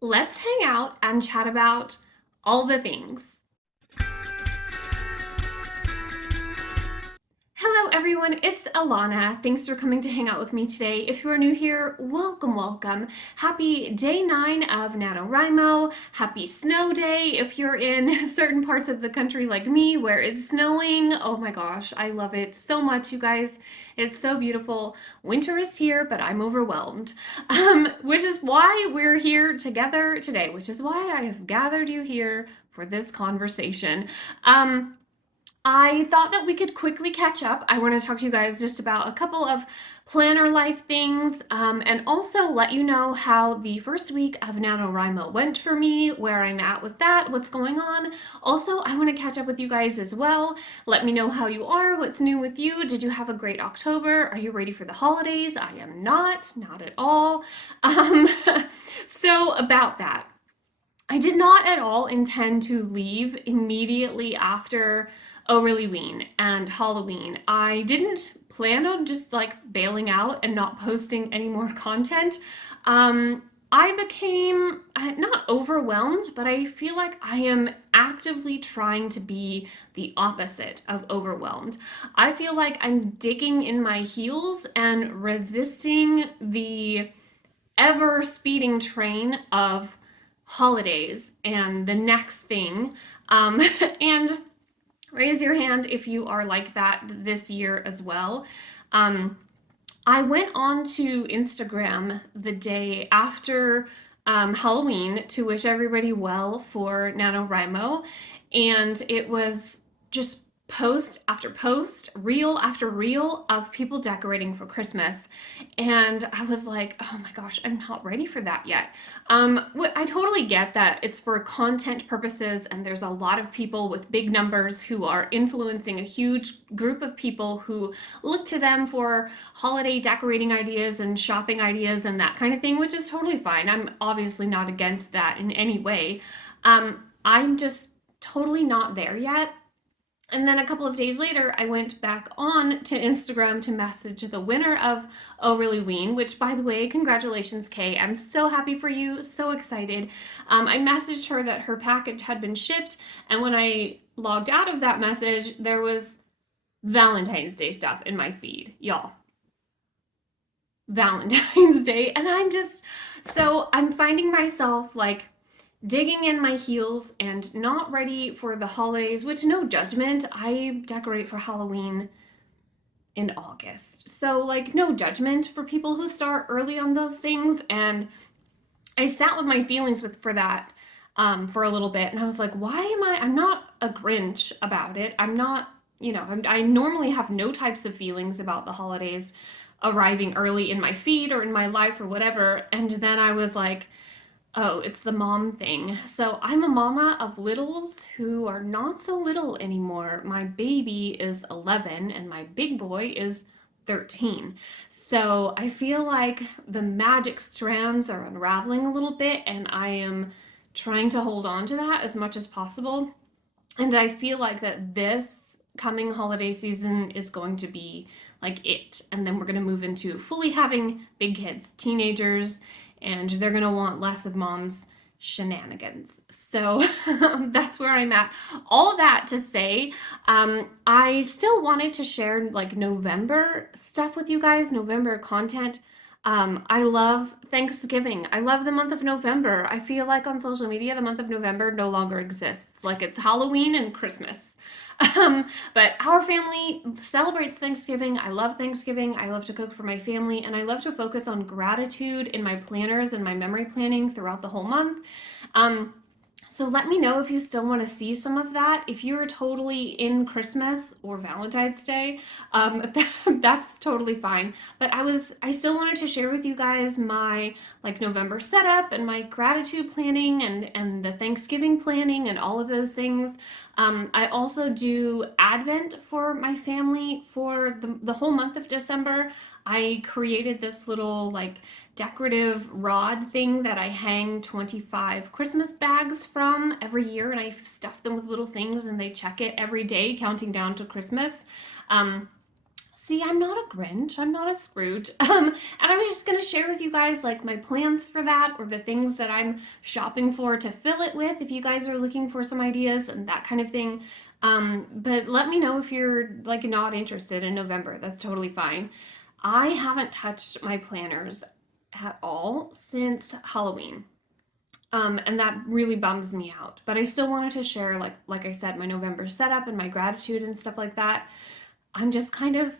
Let's hang out and chat about all the things. Hello, everyone. It's Alana. Thanks for coming to hang out with me today. If you are new here, welcome, welcome. Happy day 9 of Nanowrimo. Happy snow day if you're in certain parts of the country like me where it's snowing. Oh my gosh, I love it so much, you guys. It's so beautiful. Winter is here, but I'm overwhelmed. Which is why we're here together today, which is why I have gathered you here for this conversation. I thought that we could quickly catch up. I want to talk to you guys just about a couple of planner life things and also let you know how the first week of NaNoWriMo went for me, where I'm at with that, what's going on. Also, I want to catch up with you guys as well. Let me know how you are, what's new with you. Did you have a great October? Are you ready for the holidays? I am not at all. Um, so, about that. I did not at all intend to leave immediately after O'Reillyween and Halloween. I didn't plan on just like bailing out and not posting any more content. I became not overwhelmed, but I feel like I am actively trying to be the opposite of overwhelmed. I feel like I'm digging in my heels and resisting the ever speeding train of holidays and the next thing. And raise your hand if you are like that this year as well. Um, I went on to Instagram the day after Halloween to wish everybody well for NaNoWriMo, and it was just post after post, reel after reel of people decorating for Christmas. And I was like, oh my gosh, I'm not ready for that yet. I totally get that it's for content purposes, and there's a lot of people with big numbers who are influencing a huge group of people who look to them for holiday decorating ideas and shopping ideas and that kind of thing, which is totally fine. I'm obviously not against that in any way. I'm just totally not there yet. And then a couple of days later, I went back on to Instagram to message the winner of Oh Really Ween, which, by the way, congratulations, Kay. I'm so happy for you, so excited. I messaged her that her package had been shipped, and when I logged out of that message, there was Valentine's Day stuff in my feed, y'all. Valentine's Day, and I'm finding myself like digging in my heels and not ready for the holidays, which no judgment. I decorate for Halloween in August. So, like, no judgment for people who start early on those things. And I sat with my feelings for that for a little bit. And I was like, why am I'm not a Grinch about it. I'm not, I normally have no types of feelings about the holidays arriving early in my feed or in my life or whatever. And then I was like, oh, it's the mom thing. So I'm a mama of littles who are not so little anymore. My baby is 11 and my big boy is 13. So I feel like the magic strands are unraveling a little bit, and I am trying to hold on to that as much as possible. And I feel like that this coming holiday season is going to be like it. And then we're going to move into fully having big kids, teenagers, and they're going to want less of mom's shenanigans. So that's where I'm at. All that to say, I still wanted to share like November stuff with you guys, November content. I love Thanksgiving. I love the month of November. I feel like on social media, the month of November no longer exists. Like it's Halloween and Christmas. But our family celebrates Thanksgiving. I love Thanksgiving. I love to cook for my family, and I love to focus on gratitude in my planners and my memory planning throughout the whole month. Um, so let me know if you still want to see some of that. If you're totally in Christmas or Valentine's Day, that's totally fine. But I still wanted to share with you guys my like November setup and my gratitude planning and the Thanksgiving planning and all of those things. I also do Advent for my family for the whole month of December. I created this little like decorative rod thing that I hang 25 Christmas bags from every year, and I stuff them with little things and they check it every day, counting down to Christmas. See, I'm not a Grinch. I'm not a Scrooge. And I was just gonna share with you guys like my plans for that or the things that I'm shopping for to fill it with. If you guys are looking for some ideas and that kind of thing. But let me know if you're like not interested in November. That's totally fine. I haven't touched my planners at all since Halloween. And that really bums me out. But I still wanted to share, like I said, my November setup and my gratitude and stuff like that. I'm just kind of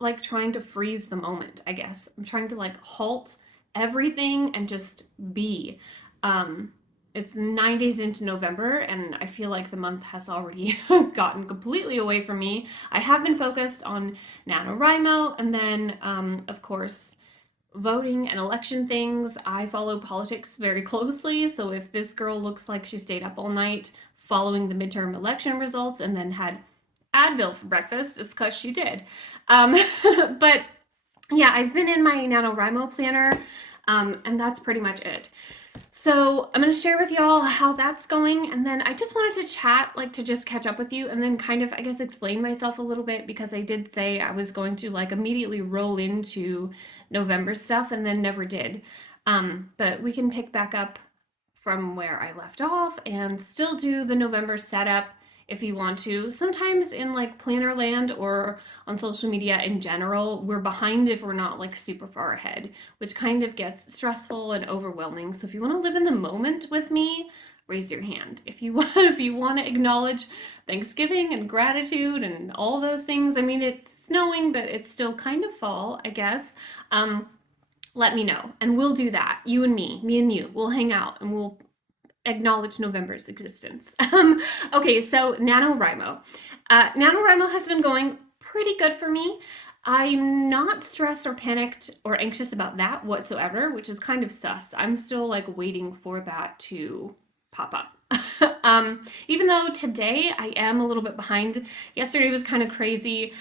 like trying to freeze the moment, I guess. I'm trying to like halt everything and just be. Um, it's 9 days into November, and I feel like the month has already gotten completely away from me. I have been focused on NaNoWriMo, and then, of course, voting and election things. I follow politics very closely, so if this girl looks like she stayed up all night following the midterm election results and then had Advil for breakfast, it's because she did. But yeah, I've been in my NaNoWriMo planner, and that's pretty much it. So I'm going to share with y'all how that's going, and then I just wanted to chat, like to just catch up with you, and then kind of, I guess, explain myself a little bit, because I did say I was going to like immediately roll into November stuff and then never did. But we can pick back up from where I left off and still do the November setup if you want to. Sometimes in like planner land or on social media in general, we're behind if we're not like super far ahead, which kind of gets stressful and overwhelming. So if you want to live in the moment with me, raise your hand. If you want to acknowledge Thanksgiving and gratitude and all those things, I mean, it's snowing, but it's still kind of fall, I guess. Let me know, and we'll do that. You and me and you. We'll hang out and we'll acknowledge November's existence. Okay, so NaNoWriMo. NaNoWriMo has been going pretty good for me. I'm not stressed or panicked or anxious about that whatsoever, which is kind of sus. I'm still like waiting for that to pop up. Even though today I am a little bit behind. Yesterday was kind of crazy.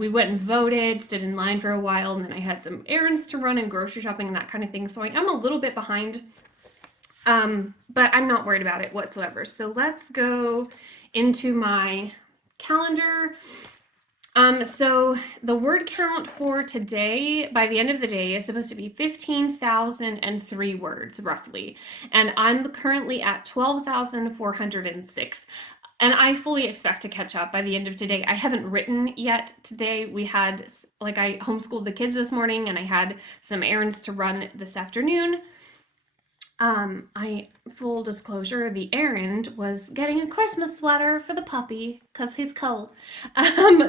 We went and voted, stood in line for a while, and then I had some errands to run and grocery shopping and that kind of thing. So I am a little bit behind. But I'm not worried about it whatsoever. So let's go into my calendar. So the word count for today, by the end of the day, is supposed to be 15,003 words, roughly. And I'm currently at 12,406. And I fully expect to catch up by the end of today. I haven't written yet today. I homeschooled the kids this morning, and I had some errands to run this afternoon. Full disclosure, the errand was getting a Christmas sweater for the puppy because he's cold.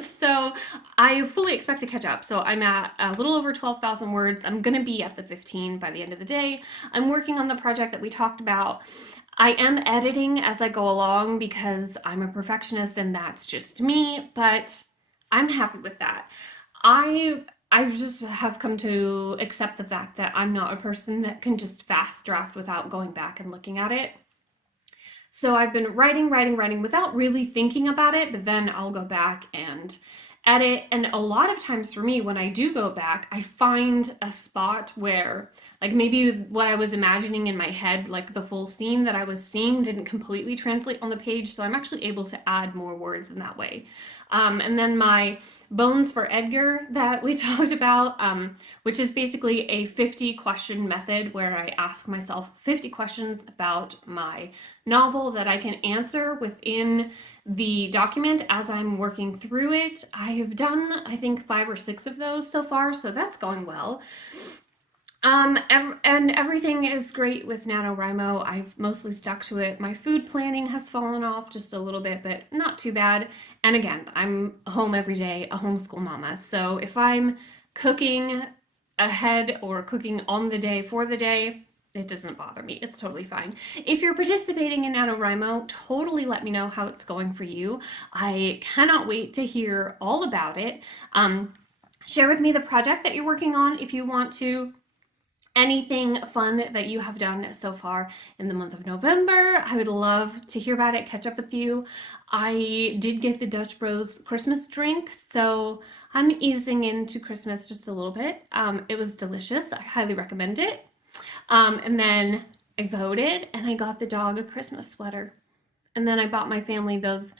So I fully expect to catch up. So I'm at a little over 12,000 words. I'm going to be at the 15 by the end of the day. I'm working on the project that we talked about. I am editing as I go along because I'm a perfectionist and that's just me, but I'm happy with that. I just have come to accept the fact that I'm not a person that can just fast draft without going back and looking at it. So I've been writing without really thinking about it, but then I'll go back and edit. And a lot of times for me, when I do go back, I find a spot where like maybe what I was imagining in my head, like the full scene that I was seeing didn't completely translate on the page. So I'm actually able to add more words in that way. And then my Bones for Edgar that we talked about, which is basically a 50 question method where I ask myself 50 questions about my novel that I can answer within the document as I'm working through it. I have done, I think, 5 or 6 of those so far, so that's going well. And everything is great with NaNoWriMo. I've mostly stuck to it. My food planning has fallen off just a little bit, but not too bad. And again, I'm home every day, a homeschool mama. So if I'm cooking ahead or cooking on the day for the day, it doesn't bother me. It's totally fine. If you're participating in NaNoWriMo, totally let me know how it's going for you. I cannot wait to hear all about it. Share with me the project that you're working on if you want to. Anything fun that you have done so far in the month of November. I would love to hear about it, catch up with you. I did get the Dutch Bros Christmas drink, so I'm easing into Christmas just a little bit. It was delicious. I highly recommend it. And then I voted and I got the dog a Christmas sweater. And then I bought my family those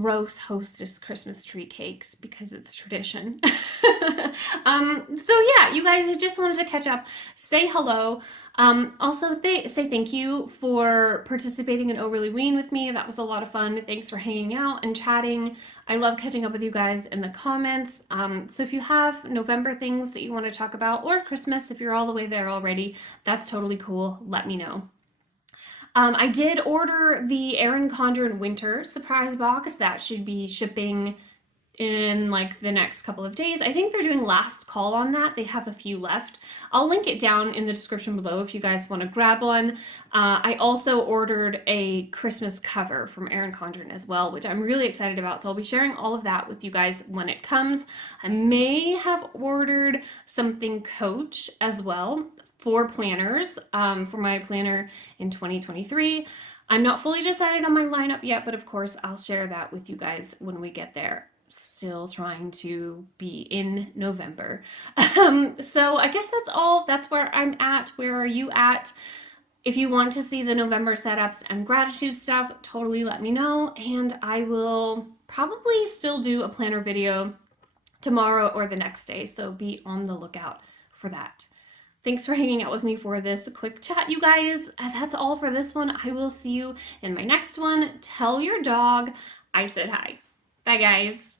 gross Hostess Christmas tree cakes because it's tradition. So yeah, you guys, I just wanted to catch up, say hello. Also, say thank you for participating in Overly Ween with me. That was a lot of fun. Thanks for hanging out and chatting. I love catching up with you guys in the comments. So if you have November things that you want to talk about, or Christmas, if you're all the way there already, that's totally cool. Let me know. I did order the Erin Condren Winter surprise box. That should be shipping in like the next couple of days. I think they're doing last call on that. They have a few left. I'll link it down in the description below if you guys want to grab one. I also ordered a Christmas cover from Erin Condren as well, which I'm really excited about. So I'll be sharing all of that with you guys when it comes. I may have ordered something Coach as well for planners, for my planner in 2023. I'm not fully decided on my lineup yet, but of course I'll share that with you guys when we get there. Still trying to be in November. So I guess that's all. That's where I'm at. Where are you at? If you want to see the November setups and gratitude stuff, totally let me know. And I will probably still do a planner video tomorrow or the next day. So be on the lookout for that. Thanks for hanging out with me for this quick chat, you guys. That's all for this one. I will see you in my next one. Tell your dog I said hi. Bye, guys.